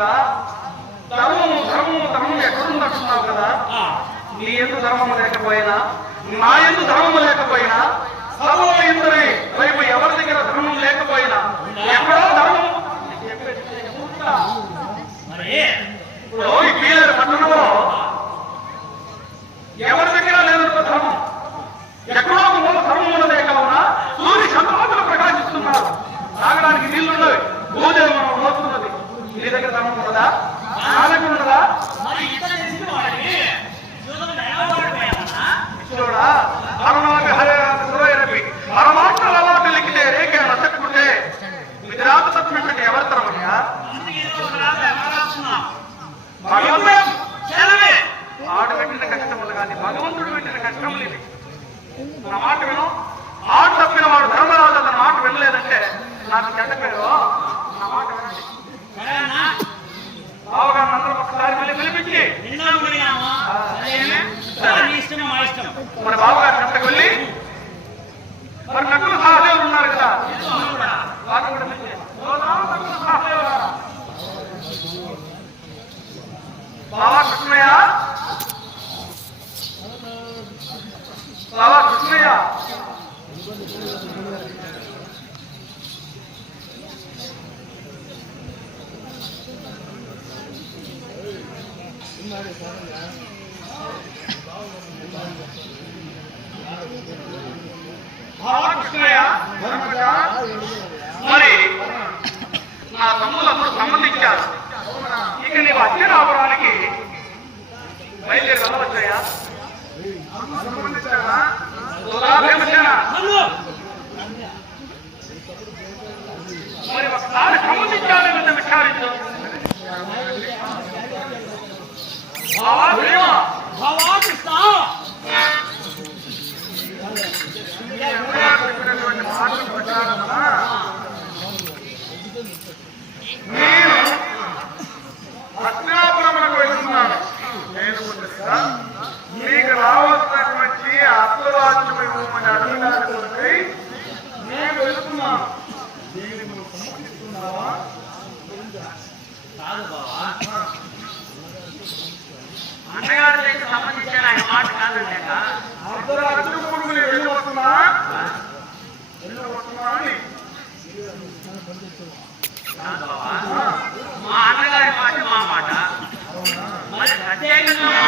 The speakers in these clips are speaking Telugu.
కదా? ధర్మము ధర్మము ధర్మం ఎక్కడుందంటున్నావు కదా? నీ ఎందు ధర్మము లేకపోయినా నా ఎందు ధర్మము లేకపోయినా సభలో ఎందరి రేపు ఎవరి దగ్గర ధర్మం లేకపోయినా ఎక్కడో ధర్మం. ఇప్పుడు ఈ పీలర్ పట్టణంలో ఎవరు నా మాట విను. మాట తప్పిన వాడు ధర్మరాజు అతని మాట వినలేదంటే నాకు చెడ్డ పేరు నా మాట వినండి. బావగారు అందరూ ఒకసారి వెళ్ళి పిలిపించి. మరి బావగారు చెప్తకు వెళ్ళి మరి నాకు భావకృష్ణయ్య మరి నా తమ్ములందరూ సంబంధించారు. ఇక నీవు అద్దె రావడానికి బయలుదేరి వెళ్ళవచ్చయ్యా మరి ఒకసారి సంబంధించాలని విచారించు. Até amanhã.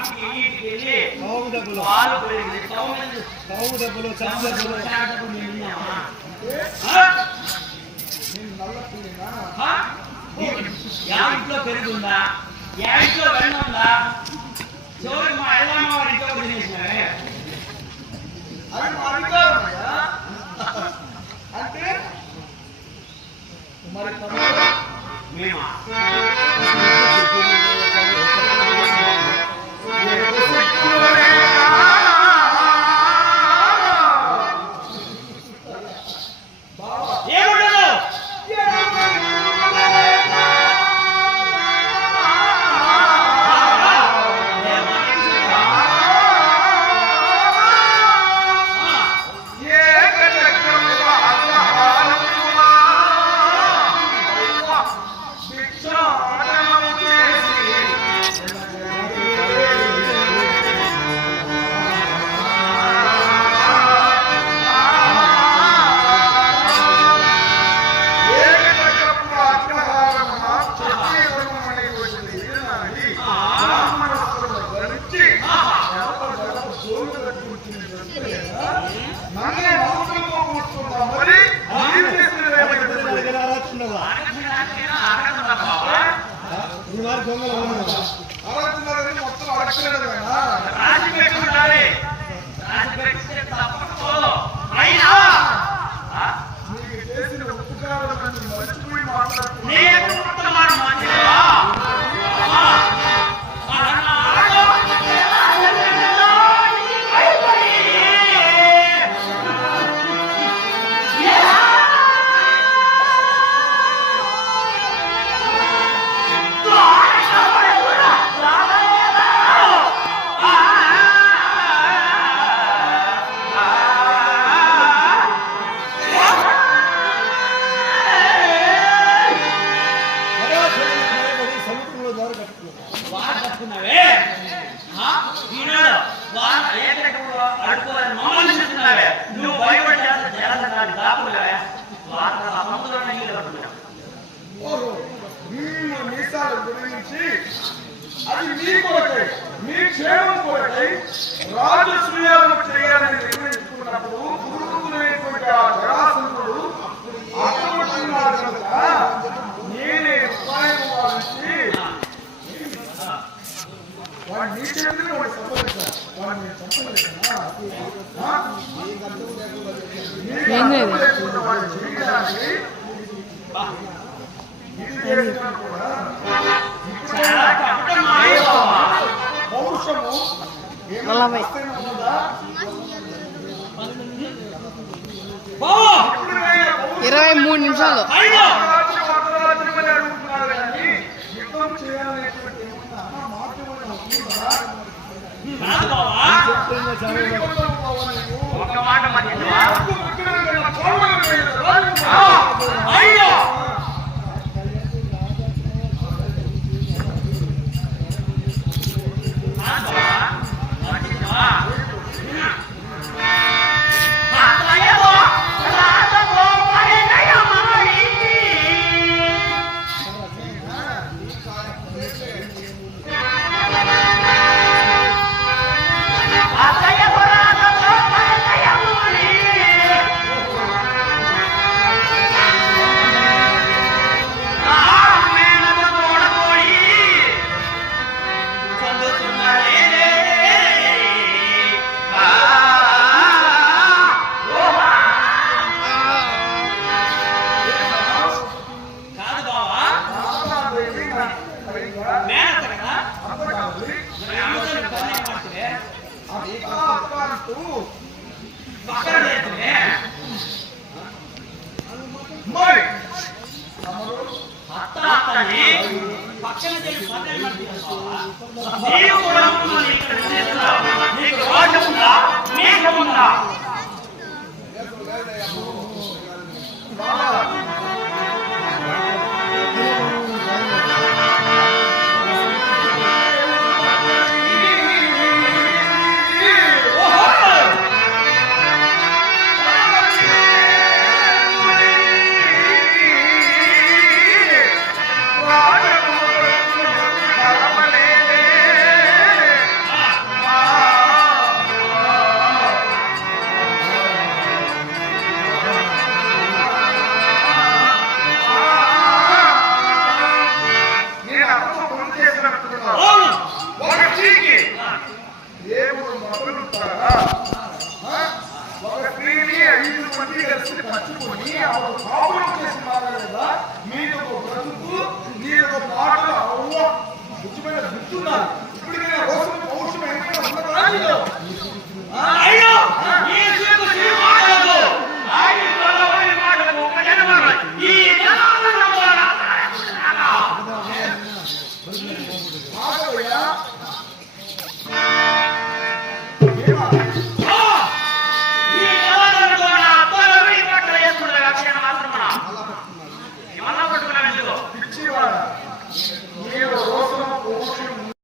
ಕಾಂತಿ ಈಟಿಗೆ ಕೌದಬಲು ಪಾಲುಗಳಿಗೆ ಕೌದಬಲು ಚಂದಬಲು ఇంట్లో పెరుగుందా యా ఇంట్లో వెళ్ళం ఉందా చివరికి మా ఎల్లమ్మ వారి ఇంట్లో వదిలేసినావే అది మా ఇంట్లో అంటే మరి మేమా మీరు మీసాల గురించి అది మీ కొరకై మీ క్షేమం కొరకై రాజు సుయాలను చేయాలని నిర్ణయించుకున్నప్పుడు గురుకునేటువంటి ఆ జరాసంతుడు అర్థమవుతున్నారు కనుక నేనే ఉపాయం వారించి వాడు నీ చేతులు వాడు నలభై. ఇరవై మూడు నిమిషాలు. ఒక మాట మర్చిపోవా మాట్లాడి పక్షణ చేసి నీవు కూడా మేఘముందా?